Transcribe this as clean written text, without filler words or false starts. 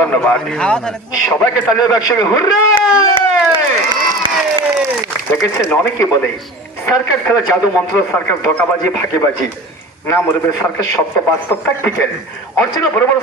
ধন্যবাদ সবাইকে তালি হবে একসঙ্গে হুররে। দেখেছেন অনেকে বলে সার্কাস খেলা জাদু মন্ত্র, সার্কাস ধোকাবাজি ফাঁকিবাজি। না মুরব্বী, সার্কাস সত্য বাস্তব প্র্যাকটিক্যাল অরিজিনাল বড় বড়